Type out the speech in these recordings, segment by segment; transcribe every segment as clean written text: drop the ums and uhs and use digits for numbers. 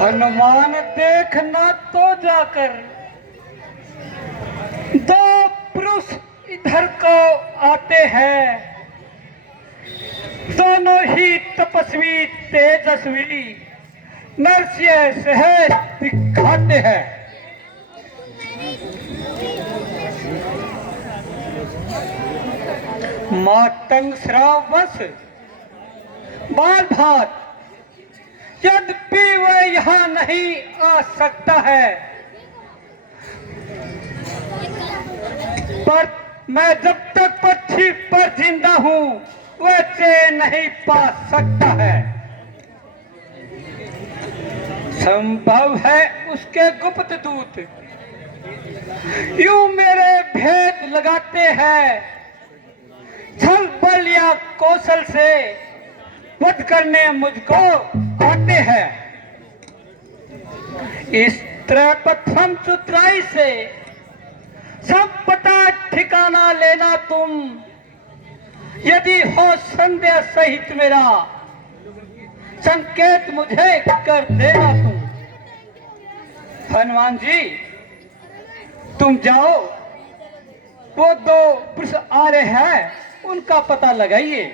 हनुमान देखना तो जाकर दो पुरुष इधर को आते हैं, दोनों ही तपस्वी तेजस्वी नरसिंह सहज दिखाते हैं। मातंग श्रावस बाल भात यद्यपि वह यहाँ नहीं आ सकता है, पर मैं जब तक पृथ्वी पर जिंदा हूँ वह चैन नहीं पा सकता है। संभव है उसके गुप्त दूत यूं मेरे भेद लगाते हैं, छल बल या कौशल से वध करने मुझको आते हैं। इस तरह प्रथम चतुराई से सब पता ठिकाना लेना तुम, यदि हो संदेह सहित मेरा संकेत मुझे कर देना तुम। हनुमान जी तुम जाओ, वो दो पुरुष आ रहे हैं उनका पता लगाइए।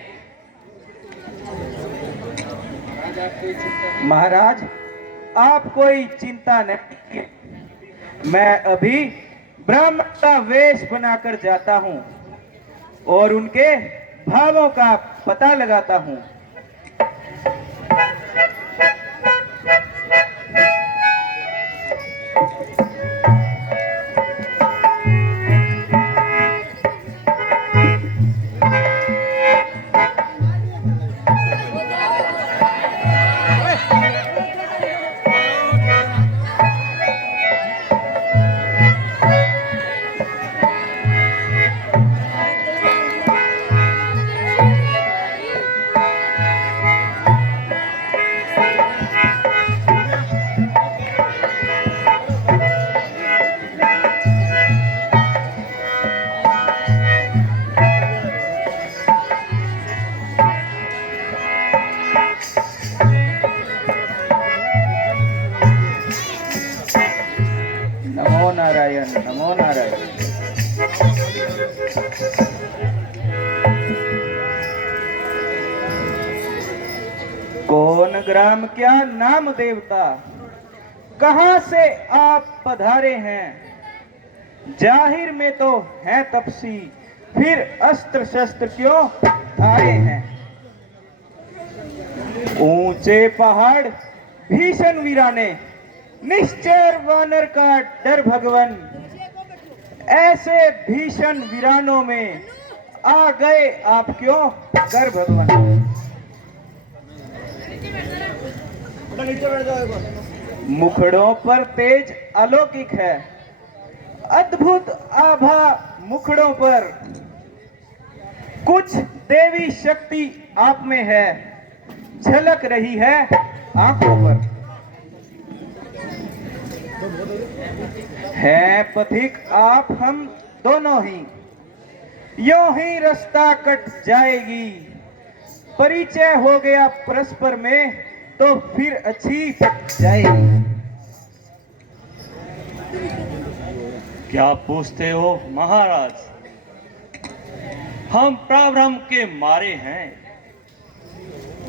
महाराज आप कोई चिंता नहीं, मैं अभी ब्राह्मण का वेश बनाकर जाता हूँ और उनके भावों का पता लगाता हूँ। नमो नारायण, नमो नारायण। कौन ग्राम क्या नाम देवता, कहां से आप पधारे हैं? जाहिर में तो हैं तपसी, फिर अस्त्र शस्त्र क्यों धारे हैं? ऊंचे पहाड़ भीषण वीराने, निश्चर वानर का डर भगवन, ऐसे भीषण वीरानों में आ गए आप क्यों कर भगवन? मुखड़ों पर तेज अलौकिक है, अद्भुत आभा मुखड़ों पर, कुछ देवी शक्ति आप में है, झलक रही है आंखों पर। है पथिक आप हम दोनों ही, यूं ही रास्ता कट जाएगी, परिचय हो गया परस्पर में तो फिर अच्छी पट जाएगी। क्या पूछते हो महाराज? हम प्राब्रह्म के मारे हैं,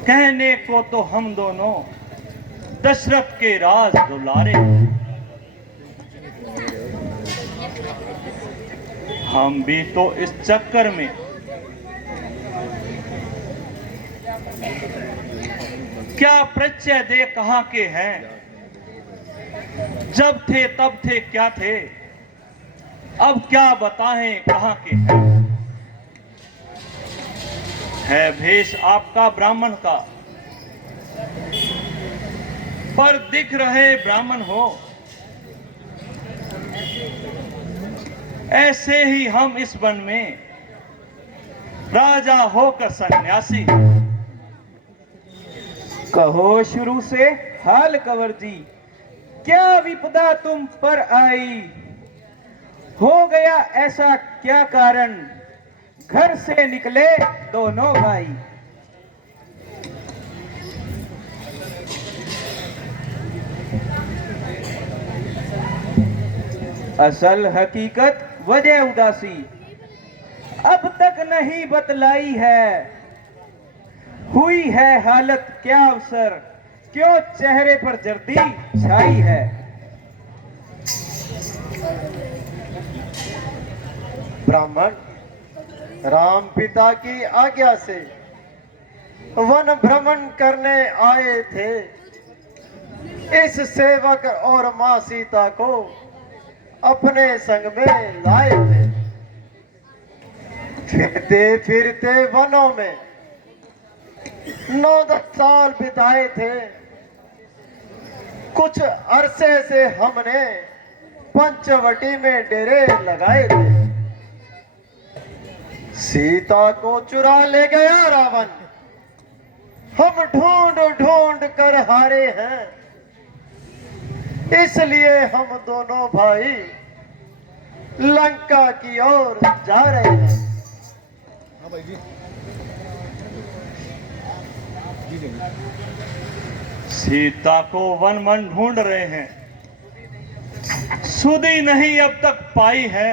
कहने को तो हम दोनों दशरथ के राज दुलारे हैं। हम भी तो इस चक्कर में क्या परिचय दे कहां के हैं? जब थे तब थे क्या थे, अब क्या बताएं कहां के हैं? है भेष आपका ब्राह्मण का, पर दिख रहे ब्राह्मण हो। ऐसे ही हम इस वन में राजा होकर सन्यासी। कहो शुरू से हाल कंवर जी, क्या विपदा तुम पर आई? हो गया ऐसा क्या कारण, घर से निकले दोनों भाई? असल हकीकत वजह उदासी अब तक नहीं बतलाई है। हुई है हालत क्या अवसर, क्यों चेहरे पर जर्दी छाई है? ब्राह्मण राम पिता की आज्ञा से वन भ्रमण करने आए थे। इस सेवक और मां सीता को अपने संग में लाए थे। फिरते फिरते वनों में 9-10 साल बिताए थे। कुछ अरसे से हमने पंचवटी में डेरे लगाए थे। सीता को चुरा ले गया रावण, हम ढूंढ ढूंढ कर हारे हैं। इसलिए हम दोनों भाई लंका की ओर जा रहे हैं। सीता को वन मन ढूंढ रहे हैं, सुधी नहीं अब तक पाई है।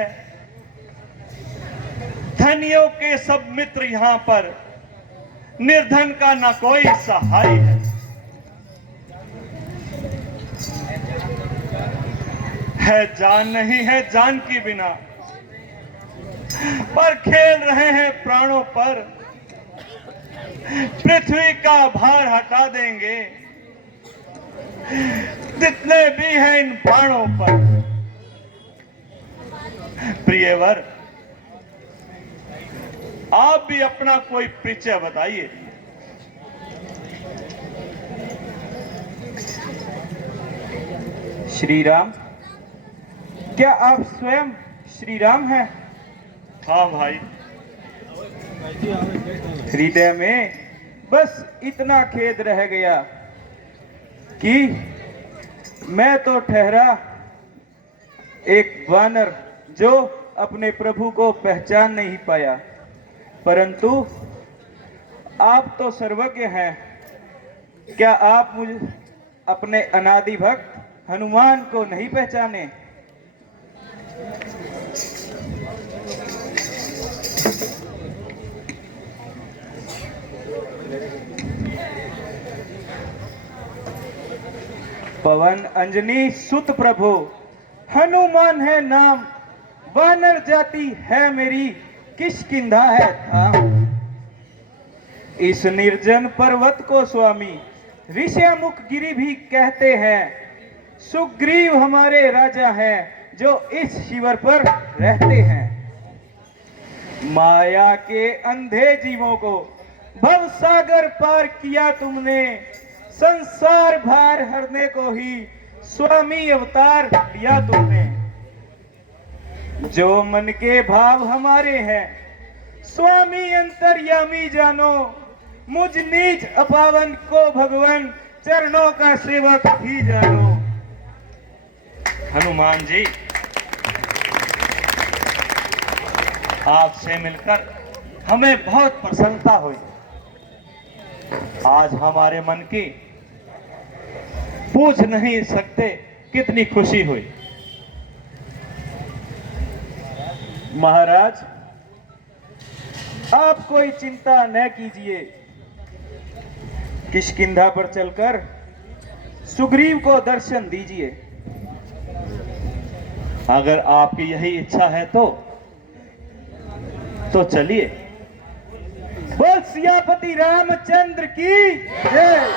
धनियों के सब मित्र यहां पर, निर्धन का ना कोई सहाय है जान नहीं है जान की बिना, पर खेल रहे हैं प्राणों पर। पृथ्वी का भार हटा देंगे जितने भी हैं इन बाणों पर। प्रियवर, आप भी अपना कोई परिचय बताइए। श्री राम, क्या आप स्वयं श्री राम हैं? हाँ भाई। हृदय में बस इतना खेद रह गया कि मैं तो ठहरा एक वानर जो अपने प्रभु को पहचान नहीं पाया, परंतु आप तो सर्वज्ञ हैं। क्या आप मुझे अपने अनादि भक्त हनुमान को नहीं पहचाने? पवन अंजनी सुत प्रभु, हनुमान है नाम, वानर जाति है मेरी, किष्किंधा है धाम। इस निर्जन पर्वत को स्वामी ऋषिमुख गिरि भी कहते हैं। सुग्रीव हमारे राजा हैं जो इस शिविर पर रहते हैं। माया के अंधे जीवों को भव सागर पार किया तुमने, संसार भार हरने को ही स्वामी अवतार लिया तुमने। जो मन के भाव हमारे हैं स्वामी अंतर्यामी जानो, मुझ नीच अपावन को भगवान चरणों का सेवक ही जानो। हनुमान जी, आपसे मिलकर हमें बहुत प्रसन्नता हुई। आज हमारे मन की पूछ नहीं सकते कितनी खुशी हुई। महाराज, आप कोई चिंता न कीजिए। किष्किंधा पर चलकर सुग्रीव को दर्शन दीजिए। अगर आपकी यही इच्छा है तो चलिए। बोल सियापति रामचंद्र की जय।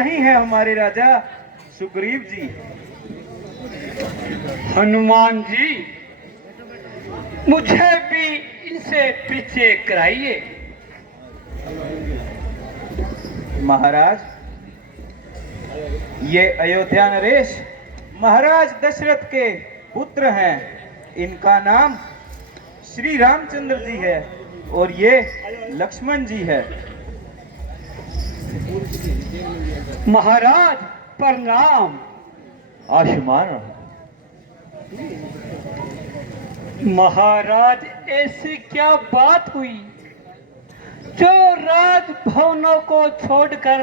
यही है हमारे राजा सुग्रीव जी। हनुमान जी, मुझे भी इनसे पीछे कराइए। महाराज, ये अयोध्या नरेश महाराज दशरथ के पुत्र हैं। इनका नाम श्री रामचंद्र जी है और ये लक्ष्मण जी है। महाराज प्रणाम। आयुष्मान। महाराज, ऐसी क्या बात हुई जो राजभवनों को छोड़कर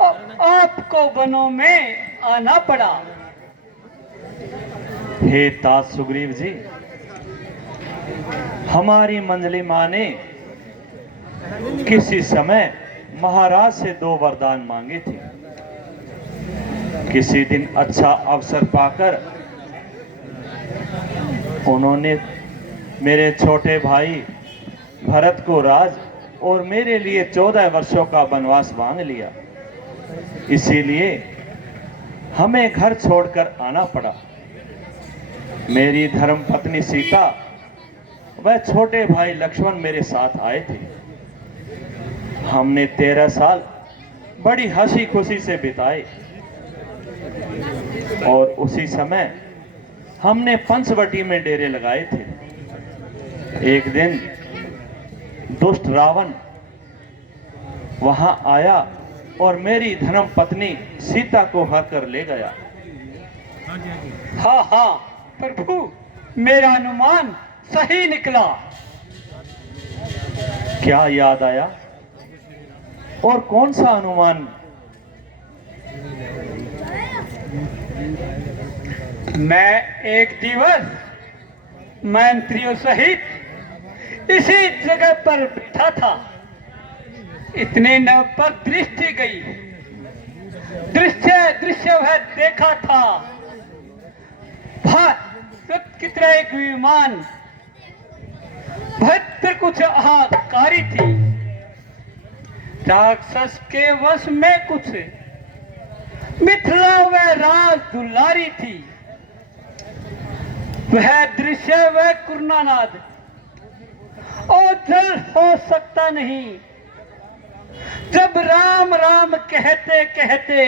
आपको वनों में आना पड़ा? हे तात सुग्रीव जी, हमारी मंजली माँ ने किसी समय महाराज से 2 वरदान मांगे थे। किसी दिन अच्छा अवसर पाकर उन्होंने मेरे छोटे भाई भरत को राज और मेरे लिए 14 वर्षों का वनवास मांग लिया। इसीलिए हमें घर छोड़कर आना पड़ा। मेरी धर्म पत्नी सीता वह छोटे भाई लक्ष्मण मेरे साथ आए थे। हमने 13 साल बड़ी हंसी खुशी से बिताए और उसी समय हमने पंचवटी में डेरे लगाए थे। एक दिन दुष्ट रावण वहां आया और मेरी धर्म पत्नी सीता को हर कर ले गया। हाँ हाँ प्रभु, मेरा अनुमान सही निकला। क्या याद आया और कौन सा अनुमान? मैं एक दिवस मंत्रियों सहित इसी जगह पर बैठा था। इतने न पर दृष्टि गई। दृश्य वह देखा था। कितना एक विमान भयंकर कुछ आहाकारी थी। राक्षस के वश में कुछ मिथिला व राज दुलारी थी। वह दृश्य वह कुरनानाद और जल हो सकता नहीं। जब राम राम कहते कहते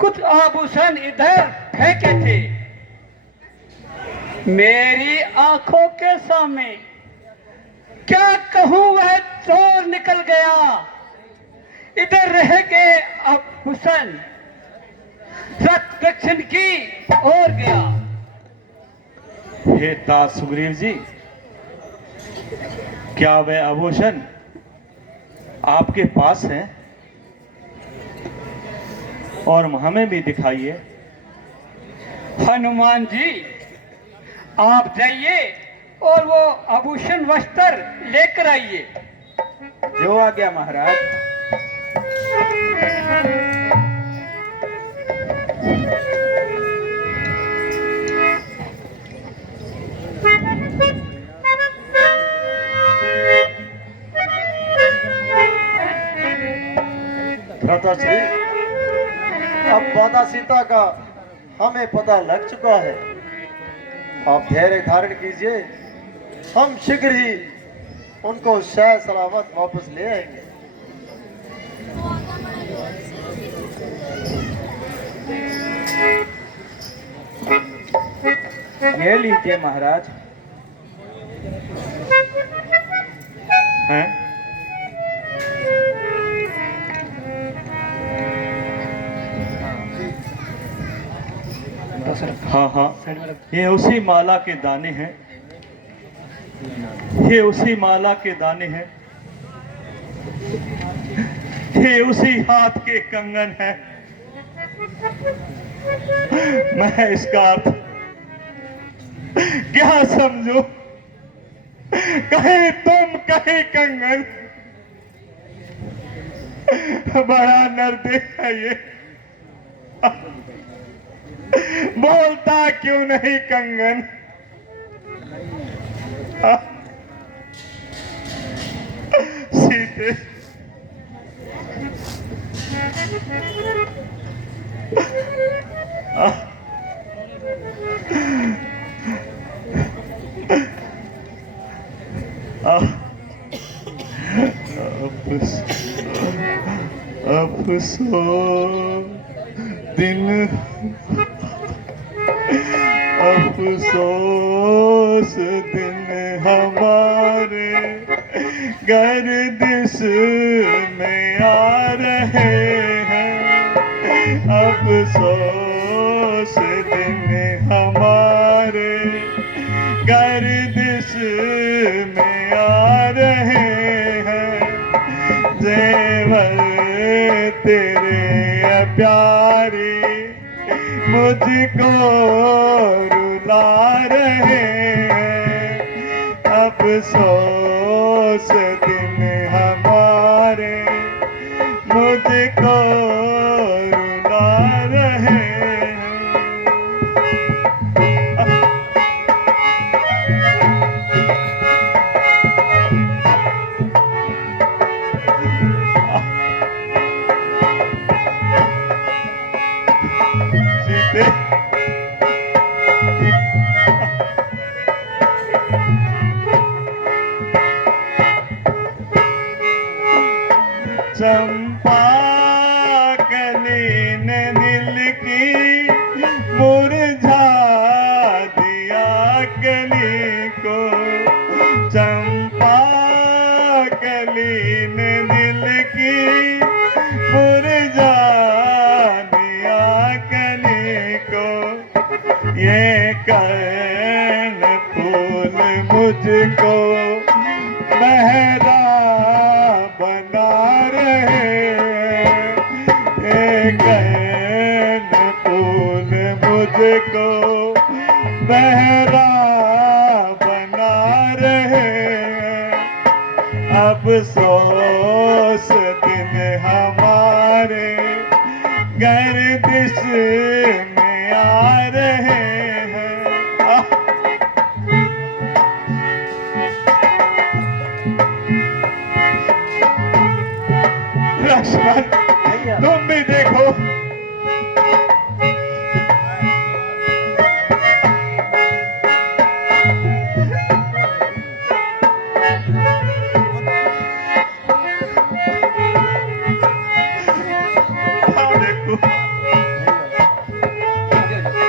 कुछ आभूषण इधर फेंके थे, मेरी आंखों के सामने क्या कहूं वह चोर निकल गया। इधर रह गए आभूषण, रथ दक्षिण की ओर गया। हे तात सुग्रीव जी, क्या वह आभूषण आपके पास हैं? और हमें भी दिखाइए। हनुमान जी, आप जाइए और वो आभूषण वस्त्र लेकर आइए। जो आ गया महाराज। भ्राताश्री, अब माता सीता का हमें पता लग चुका है। आप धैर्य धारण कीजिए, हम शीघ्र ही उनको सह सलामत वापस ले आएंगे। ये लीजिए महाराज। हैं? हाँ हाँ, ये उसी माला के दाने हैं। ये उसी माला के दाने हैं। ये उसी हाथ के कंगन है। मैं इसका अर्थ क्या समझूं? कहे तुम, कहे कंगन। बड़ा नर्दे है ये। बोलता क्यों नहीं कंगन? सीते अफसोस दिन हमारे गर्दिश में आ रहे हैं। अफसोस दिन हमारे गर्दिश में आ रहे हैं। जेवर तेरे प्यारे मुझको रुला रहे हैं। अफसोस दिन हमारे मुझको रुला रहे हैं। सीते चंपा कली ने दिल की मुरझा दिया कली को। चंपा कली ने दिल की मुरझा दिया कली को। ये कर्ण फूल मुझको बहरा बना रहे हैं। ये कर्ण फूल मुझको बहरा बना रहे हैं। अफसोस दिन हमारे गर्दिश में आ रहे हैं। लक्ष्मण भैया तुम भी देखो। हाँ, देखो आगे जाओ।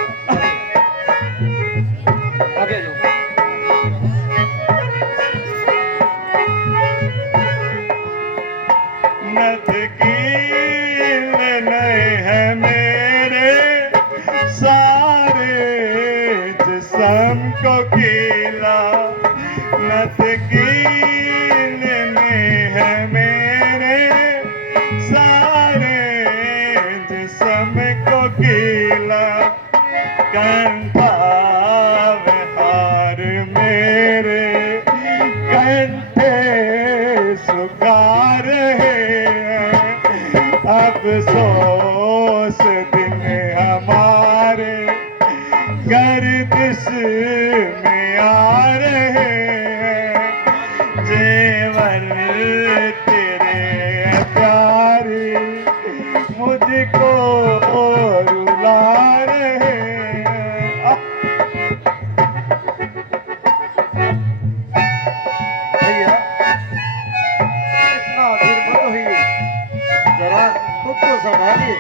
नदकील नए हैं मेरे सारे जिस्म को कीला। नदकील नए हैं मेरे सारे जिस्म को कीला। कंठाव हार मेरे कंठे सुखा रहे हैं। अफसोस दिन हमारे गर्दिश में आ रहे हैं। जेवर तेरे प्यारे मुझको रुला रहे हैं। भैया इतना अधीर मत होइए, जरा खुद को संभालिए।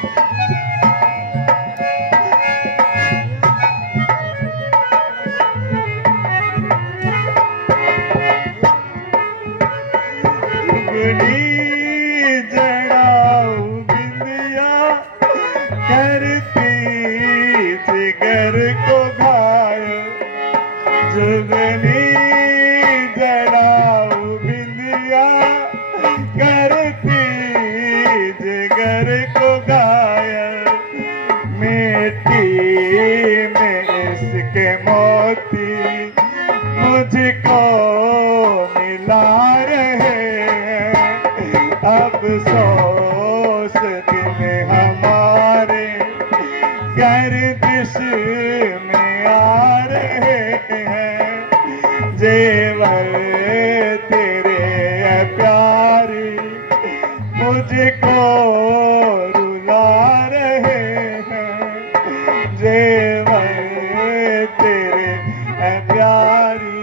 जुगनी जड़ाऊ बिंदिया करती जिगर को घायल। जुगनी जड़ाऊ बिंदिया करती जिगर को घायल। मिट्टी में इसके मोती मुझको मिला रहे हैं। अफसोस दिन हमारे गर्दिश में आ रहे हैं। जेवर तेरे प्यारे मुझको रुला रहे हैं। जेवर तेरे प्यारी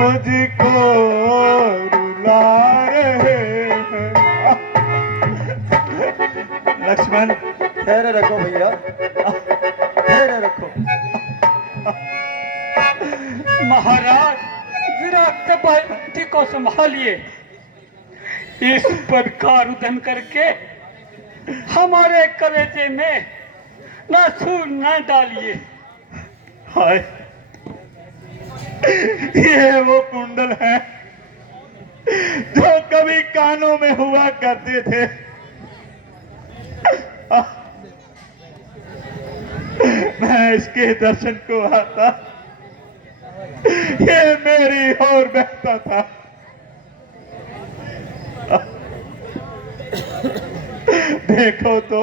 मुझको रुला रहे हैं। लक्ष्मण, ठहरे रखो भैया, ठहरे रखो। महाराज जरा कपाटी को संभालिए, इस प्रकार रुदन करके हमारे कलेजे में नासूर न डालिए। हाय, ये वो कुंडल है जो कभी कानों में हुआ करते थे। मैं इसके दर्शन को आता, ये मेरी ओर बहता था। देखो तो,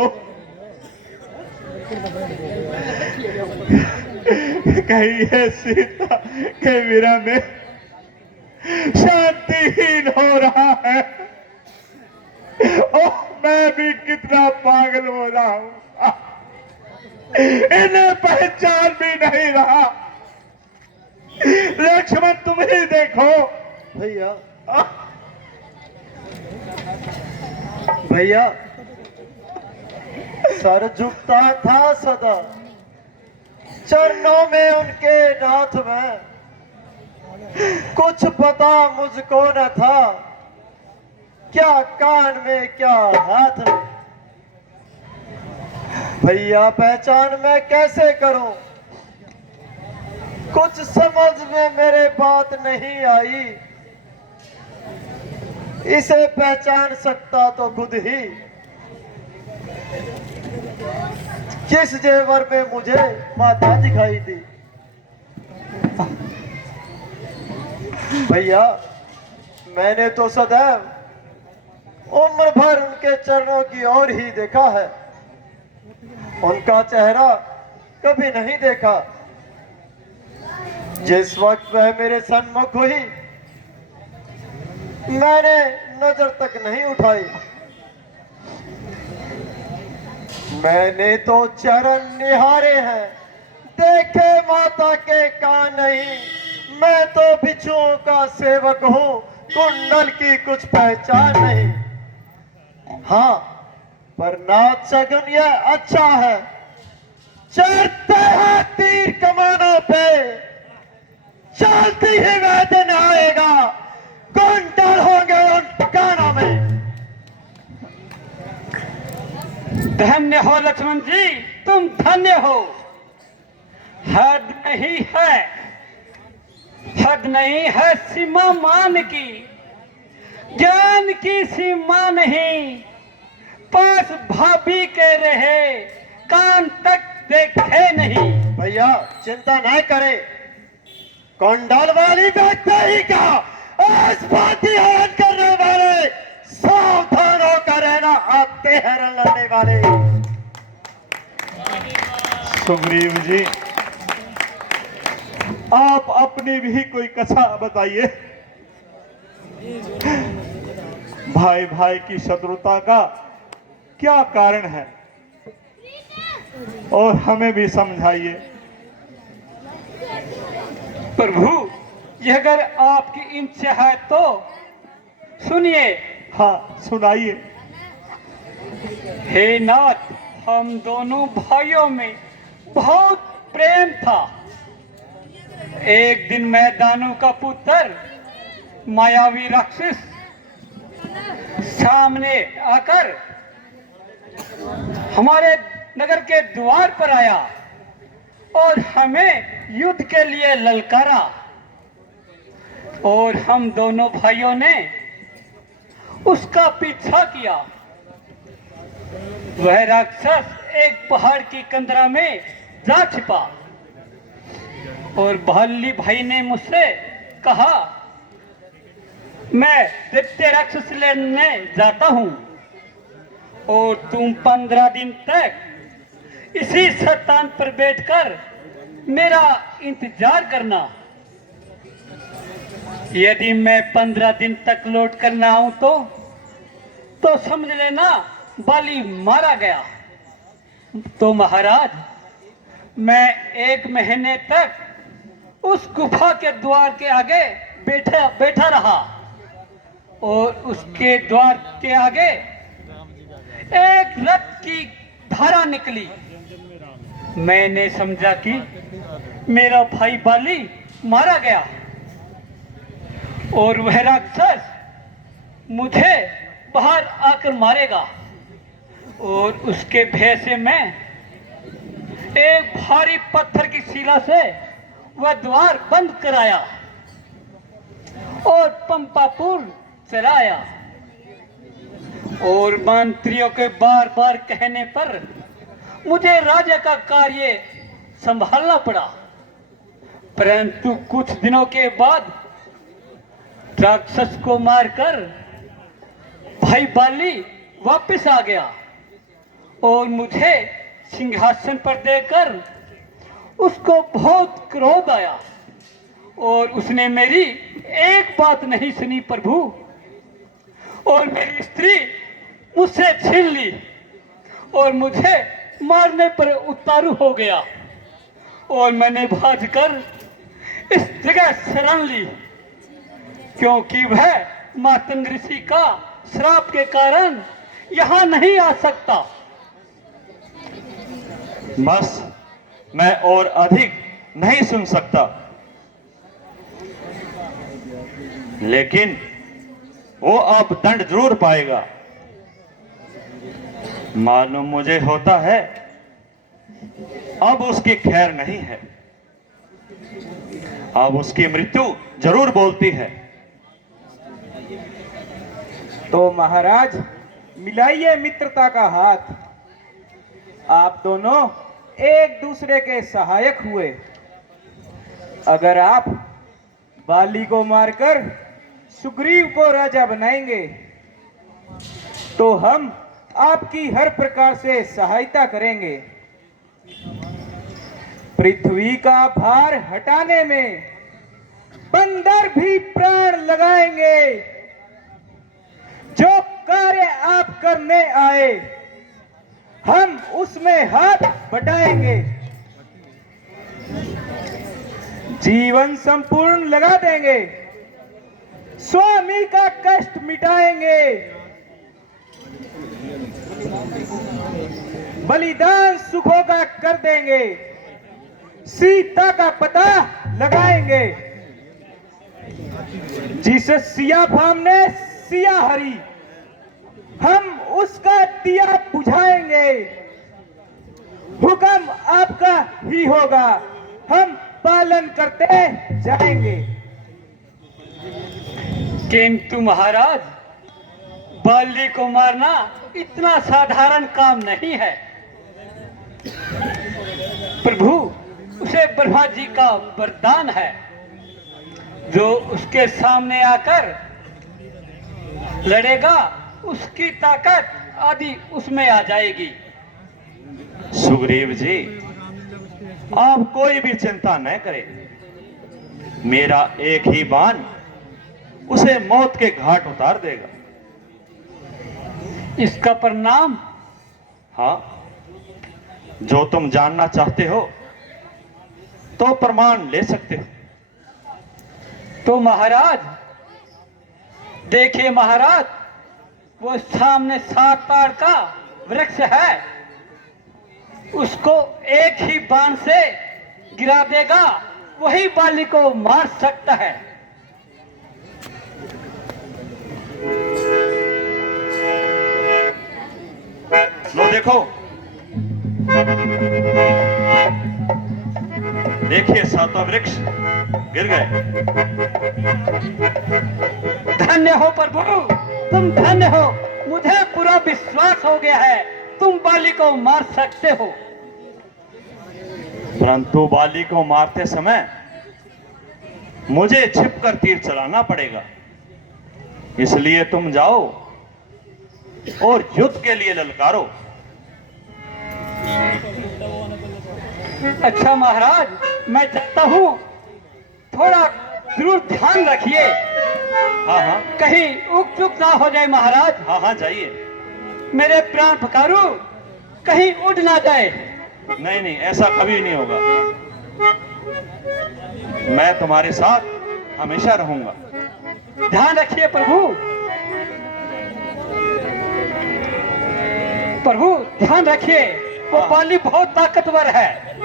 कहीं ये सीता के विरह में शांतिहीन हो रहा है। ओह, मैं भी कितना पागल हो रहा हूं, इन्हें पहचान भी नहीं रहा। लक्ष्मण, तुम ही देखो। भैया, भैया, सर झुकता था सदा चरणों में उनके नाथ में, कुछ पता मुझको न था, क्या कान में क्या हाथ में। भैया, पहचान मैं कैसे करूं, कुछ समझ में मेरे बात नहीं आई। इसे पहचान सकता तो खुद ही, किस जेवर में मुझे माता दिखाई दी। भैया, मैंने तो सदैव उम्र भर उनके चरणों की ओर ही देखा है, उनका चेहरा कभी नहीं देखा। जिस वक्त वह मेरे सन्मुख हुई, मैंने नजर तक नहीं उठाई। मैंने तो चरण निहारे हैं, देखे माता के कान नहीं। मैं तो बिच्छुओं का सेवक हूँ, कुंडल की कुछ पहचान नहीं। हाँ, पर नाथ शगुन यह अच्छा है, चढ़ते हैं तीर कमानों पे, चलती ही वह दिन आएगा, कुंडल होंगे उन ठिकानों में। धन्य हो लक्ष्मण जी, तुम धन्य हो। हद नहीं है, हद नहीं है सीमा मान की, ज्ञान की सीमा नहीं। पास भाभी के रहे, कान तक देखे नहीं। भैया, चिंता न करे, कुंडल वाली व्यक्ति ही का आज भांति हरण करने वाले सावधान होकर रहना, आते हैं लड़ने वाले। सुग्रीव जी, आप अपनी भी कोई कथा बताइए। भाई भाई की शत्रुता का क्या कारण है, और हमें भी समझाइए। प्रभु, यह अगर आपकी इच्छा है तो सुनिए। हाँ, सुनाइए। हे नाथ, हम दोनों भाइयों में बहुत प्रेम था। एक दिन मैं दानव का पुत्र मायावी राक्षस सामने आकर हमारे नगर के द्वार पर आया और हमें युद्ध के लिए ललकारा, और हम दोनों भाइयों ने उसका पीछा किया। वह राक्षस एक पहाड़ की कंदरा में जा छिपा, और भल्ली भाई ने मुझसे कहा, मैं दैत्य राक्षस लेने जाता हूं और तुम 15 दिन तक इसी स्थान पर बैठकर मेरा इंतजार करना। यदि मैं 15 दिन तक लौट कर ना आऊं तो समझ लेना बाली मारा गया। तो महाराज, मैं 1 महीने तक उस गुफा के द्वार के आगे बैठा बैठा रहा और उसके द्वार के आगे एक रथ की धारा निकली। मैंने समझा कि मेरा भाई बाली मारा गया और वह राक्षस मुझे बाहर आकर मारेगा, और उसके भय से मैं एक भारी पत्थर की शिला से वह द्वार बंद कराया और पंपापुर चलाया। और मंत्रियों के बार बार कहने पर मुझे राजा का कार्य संभालना पड़ा, परंतु कुछ दिनों के बाद राक्षस को मारकर भाई बाली वापस आ गया और मुझे सिंहासन पर देकर उसको बहुत क्रोध आया और उसने मेरी एक बात नहीं सुनी प्रभु, और मेरी स्त्री मुझसे छीन ली और मुझे मारने पर उतारू हो गया। और मैंने भागकर इस जगह शरण ली, क्योंकि वह मातंग ऋषि का श्राप के कारण यहां नहीं आ सकता। बस मैं और अधिक नहीं सुन सकता, लेकिन वो अब दंड जरूर पाएगा। मालूम मुझे होता है अब उसकी खैर नहीं है, अब उसकी मृत्यु जरूर बोलती है। तो महाराज मिलाइए मित्रता का हाथ। आप दोनों एक दूसरे के सहायक हुए। अगर आप बाली को मारकर सुग्रीव को राजा बनाएंगे तो हम आपकी हर प्रकार से सहायता करेंगे। पृथ्वी का भार हटाने में बंदर भी प्राण लगाएंगे। जो कार्य आप करने आए हम उसमें हाथ बटाएंगे। जीवन संपूर्ण लगा देंगे। स्वामी का कष्ट मिटाएंगे। बलिदान सुखों का कर देंगे। सीता का पता लगाएंगे। जिस सिया फाम ने सिया हरी, हम उसका दिया बुझाएंगे। हुक्म आपका ही होगा, हम पालन करते जाएंगे। किंतु महाराज, बाली को मारना इतना साधारण काम नहीं है। प्रभु, उसे ब्रह्मा जी का वरदान है, जो उसके सामने आकर लड़ेगा उसकी ताकत आदि उसमें आ जाएगी। सुग्रीव जी, आप कोई भी चिंता न करें। मेरा एक ही बाण उसे मौत के घाट उतार देगा। इसका परिणाम? हाँ, जो तुम जानना चाहते हो तो प्रमाण ले सकते हो। तो महाराज देखिए महाराज, वो सामने 7 ताड़ का वृक्ष है, उसको एक ही बाण से गिरा देगा, वही बाली को मार सकता है। लो देखो, देखिए 7वां वृक्ष गिर गए। धन्य हो प्रभु, तुम धन्य हो। मुझे पूरा विश्वास हो गया है तुम बाली को मार सकते हो। परंतु बाली को मारते समय मुझे छिपकर तीर चलाना पड़ेगा। इसलिए तुम जाओ और युद्ध के लिए ललकारो। अच्छा महाराज, मैं चाहता हूँ, थोड़ा जरूर ध्यान रखिए। हाँ हाँ, कहीं उक चुक ना हो जाए महाराज। हाँ हाँ, जाइए। मेरे प्राण पखारू कहीं उड़ ना जाए। नहीं नहीं, ऐसा कभी नहीं होगा। मैं तुम्हारे साथ हमेशा रहूंगा। ध्यान रखिए प्रभु। प्रभु ध्यान रखिए, वो हाँ। बाली बहुत ताकतवर है।